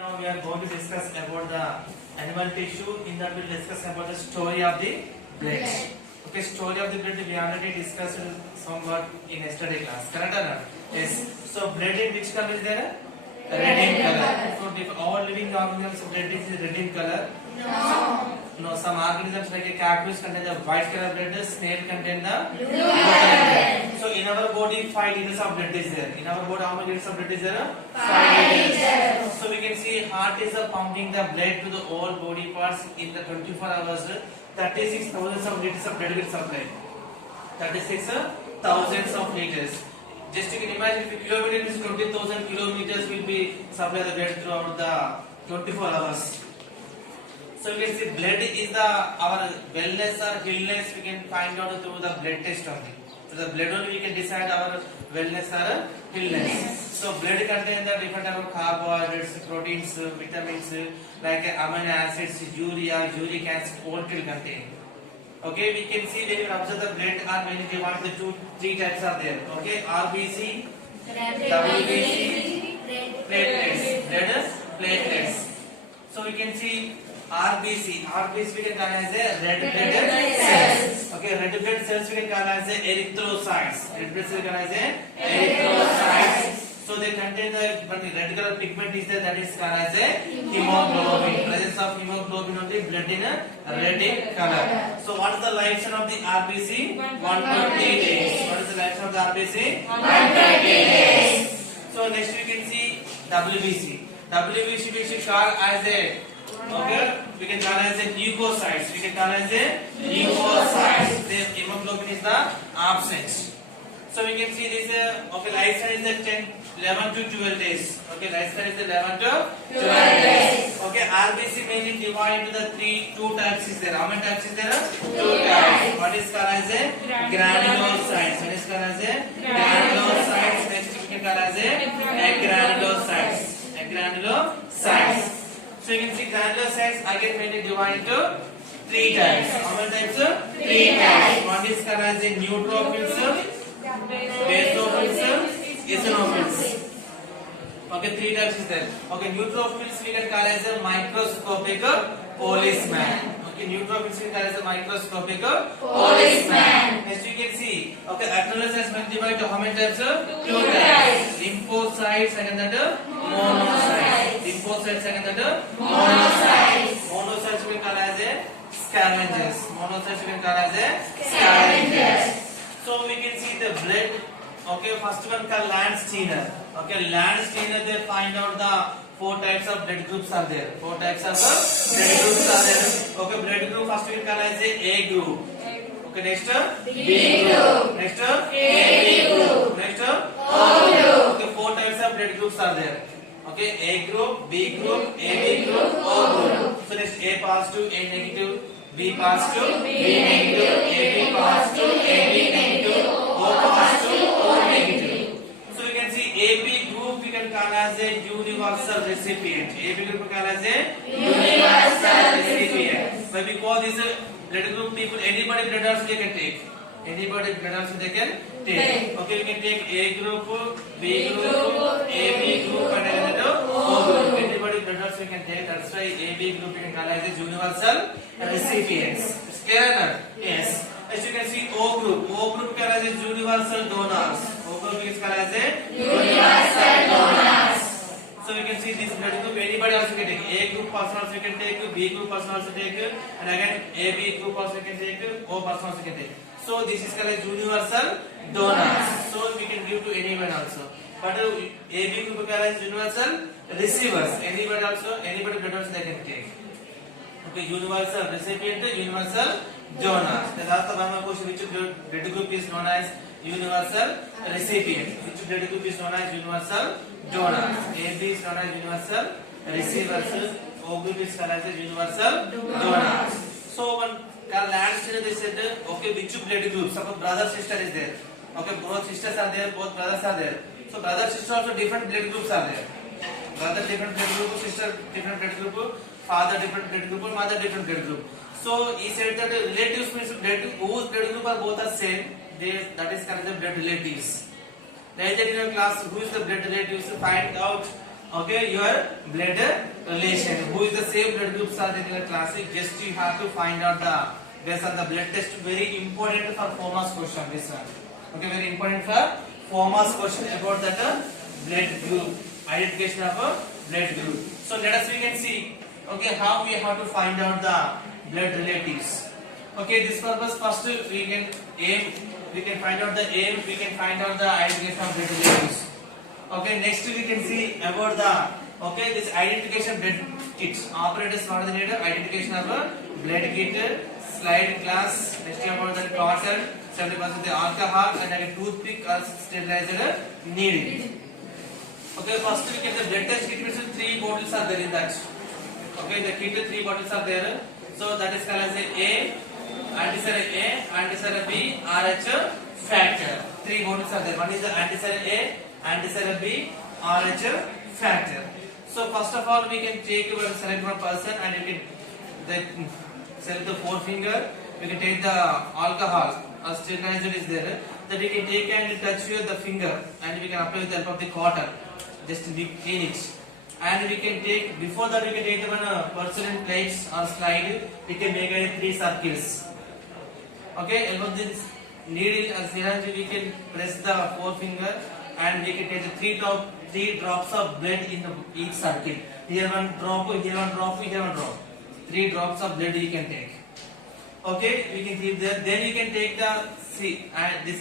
Now we are going to discuss about the animal tissue. In that we will discuss about the story of the blood. Okay, story of the blood we already discussed somewhat in yesterday class. Correct or not? Yes. So blood in which color is there? Red in color. So if all living organisms blood is red in color. No, some organisms like a cactus contain the white color blood, snail contain the blue color blood. So in our body 5 liters of blood is there. In our body how many liters of blood is there? 5 liters. So we can see heart is pumping the blood to the all body parts in the 24 hours. 36,000 of liters of blood will supply. 36,000 of liters. Just you can imagine if a kilometer is 20,000 kilometers will be supplied the blood throughout the 24 hours. So we can see blood is our wellness or illness we can find out through the blood test only. So the blood only we can decide our wellness or illness. So blood contains the different type of carbohydrates, proteins, vitamins like amino acids, urea, uric acid, all will contain. Okay, we can see when you observe the blood are mainly divided into 3 types are there. Okay, RBC, WBC, platelets, blood platelets. So we can see RBC we can call as a red blood cells. Okay, red blood cells we can call as a erythrocytes. Red blood cells we can call as a erythrocytes. So they contain the red color pigment is there, that is called as a hemoglobin. Presence of hemoglobin on the blood in a red in color. So what is the lifespan of the RBC? 120 days. What is the lifespan of the RBC? 120 days. So next we can see WBC. WBC we should call as a we can call as a leukocytes. We can call as a leukocytes. The hemoglobin is the absent. So we can see this lifespan is the 11 to 12 days. Okay, lifespan is the 11 to 12 days. Okay, RBC mainly divided into the 2 types is there. How many types is there? 2 types. What is called as a granulocytes? What is called as a granulocytes? Next we can call as a granulocytes. Granulocytes. So you can see granulocytes again mainly divided into 3 types. How many types? 3 types. One is called as a neutrophils, basophils, eosinophils. Okay, 3 types is there. Okay, neutrophils we can call as a microscopic policeman. Okay, neutrophils we can call as a microscopic policeman. Next you can see, okay, granulocytes may divide into how many types? 2 types. Lymphocytes and another monocytes. Lymphocytes and another monocytes. Monocytes we can call as a scavengers. Monocytes we can call as a scavengers. So we can see the blood. Okay, first one called Landsteiner. Okay, Landsteiner they find out the 4 types of blood groups are there. 4 types of blood groups are there. Okay, blood group first we can call as A group. Okay, next B group. Next AB group. Next O group. Okay, 4 types of blood groups are there. Okay, A group, B group, AB group, O group. So next A positive, A negative, B positive, B negative, AB positive, AB negative, O positive, O negative. So we can see AB group we can call as a universal recipient. AB group we call as a universal recipient. Why? Because this blood group people anybody blood also they can take. Anybody blood also they can take. Okay, we can take A group, B group, AB group and another O group. Anybody blood also we can take. That's why AB group we can call as a universal recipients. It's clear or not? Yes. As you can see O group. O group called as a universal donors. O group is called as a universal donors. So we can see this blood group anybody also can take. A group person also can take, B group person also take, and again AB group also can take, O person also can take. So this is called as universal donors. So we can give to anyone also. But AB group called as universal receivers. Anybody blood also they can take. Okay, universal recipient, universal donor. The last one question, which blood group is known as universal recipient? Which blood group is known as universal donor? AB is known as universal receivers. O group is called as universal donors. So one Landsteiner they said, okay, which blood group? Suppose brother sister is there. Okay, both sisters are there, both brothers are there. So brother sister also different blood groups are there. Brother different blood group, sister different blood group, father different blood group, mother different blood group. So he said that relatives means blood whose blood group are both are same. That is called the blood relatives. Later in your class, who is the blood relatives? Find out Okay, your blood relation. Who is the same blood groups are in the classic? Just you have to find out the based on the blood test. Very important for formas question. This one. Okay, very important for formas question about that blood group. Identification of a blood group. So let us we can see. Okay, how we have to find out the blood relatives. Okay, this purpose first we can aim. We can find out the aim. We can find out the identification of blood relatives. Okay, next we can see about the this identification blood kit. Operators what are the needed? Identification of a blood kit, slide glass, next about the cotton, 70% the alcohol, and a toothpick or sterilizer needed. Okay, first we get the blood test kit means 3 bottles are there in that. Okay, the kit 3 bottles are there. So that is called as A, antisera A, antisera B, RH factor. 3 bottles are there. One is the antisera A, antisera B, RH factor. So first of all we can take select one person and you can select the forefinger. We can take the alcohol or sterilizer is there. That we can take and touch with the finger and we can apply with the help of the cotton. Just to clean it. And we can take before that we can take one porcelain plates or slide. We can make 3 circles. Okay, about this needle or syringe we can press the forefinger. And we can take the 3 drops of blood in each circle. Here one drop, here one drop, here one drop. 3 drops of blood you can take. Okay, we can keep there. Then you can take the this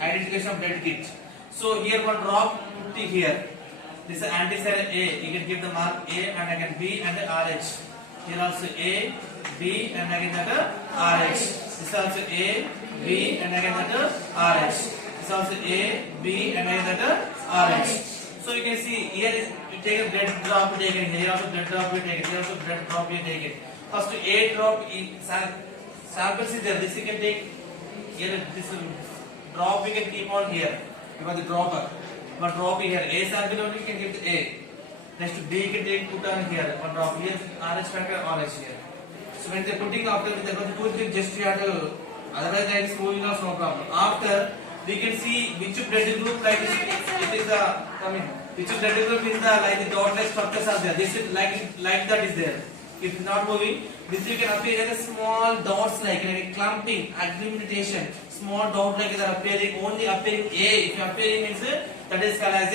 identification of blood kit. So here one drop to here. This is antisera A. You can give the mark A and again B and RH. Here also A, B and again the RH. This is also A, B and again the RH. This is also A, B and again the RH. So you can see here is we take a blood drop we take it. Here also blood drop we take it. Here also blood drop we take it. First A drop samples is there. This you can take here this drop we can keep on here. Because the dropper. One drop here. A sample only you can give the A. Next B you can take put on here. One drop here. RH factor RH here. So when they are putting after with the toothpick just you have to otherwise that is moving off no problem. After we can see which blood group like it is the which blood group is the like the dot-like structures are there. This is like that is there. If not moving, this you can appear as a small dots like a clumping, agglutination, small dot like are appearing only appearing A. If you appearing means that is called as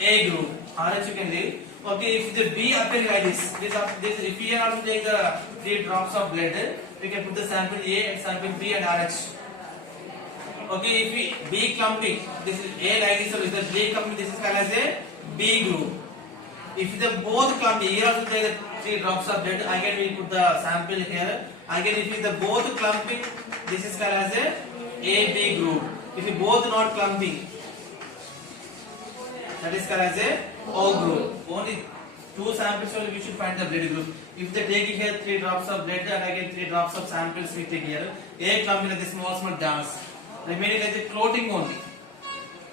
A group. RH you can leave. Okay, if the B appearing like this if we are also take the 3 drops of blood, we can put the sample A and sample B and RH. Okay, if we B clumping, this is A like this, so if the B clumping, this is called as a B group. If the both clumping, here also take the 3 drops of blood, again we put the sample here. Again, if it the both clumping, this is called as a AB group. If you both not clumping, that is called as a O group. Only 2 samples only we should find the blood group. If they take here 3 drops of blood and again 3 drops of samples we take here, A clumping like the small dance. Remaining as a floating only.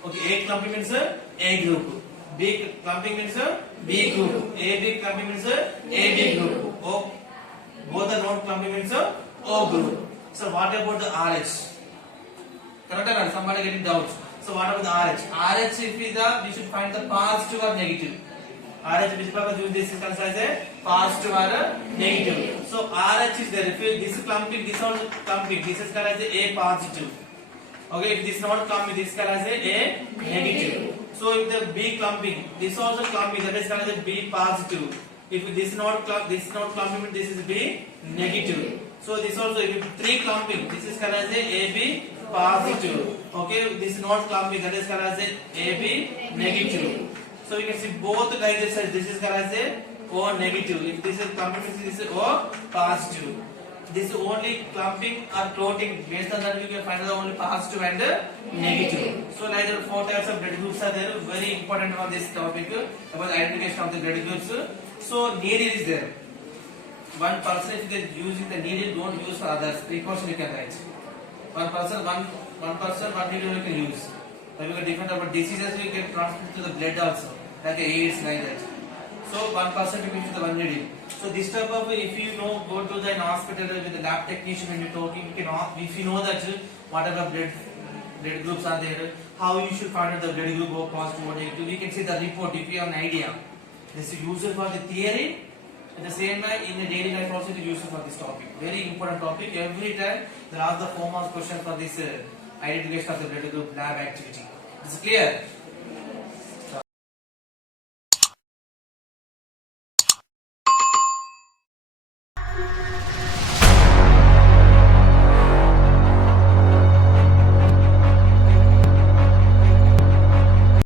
Okay, A clumping means A group. B clumping means B group. AB clumping means AB group. O both are not clumping means O group. So what about the RH? Correct or not? Somebody getting doubts. So what about the RH? RH if is the we should find the positive or negative. RH which purpose use this is considered as a positive or negative. So RH is there. If this is clumping, this is also clumping. This is called as A positive. Okay, if this is not clumping, this is called as A negative. So if the B clumping, this is also clumping, that is called as B positive. If this is not clumping, this is B negative. So this also if 3 clumping, this is called as AB positive. Okay, this is not clumping, that is called as AB negative. So you can see both like this. This is called as O negative. If this is clumping, this is O positive. This is only clumping or floating. Based on that, we can find the only positive and negative. So, like the 4 types of blood groups are there. Very important on this topic about the identification of the blood groups. So, needle is there. One person, if they are using the needle, don't use for others. Precaution you can write. One person, one needle you can use. But we can different about diseases, we can transmit to the blood also, like AIDS, like that. So, one person you can use the one needle. So this type of, if you know, go to the hospital with the lab technician when you're talking, you can ask, if you know that whatever blood groups are there, how you should find out the blood group or positive or negative, we can see the report if you have an idea. This is useful for the theory. At the same time, in the daily life also it is useful for this topic. Very important topic. Every time there are the 4 marks question for this identification of the blood group lab activity. Is it clear?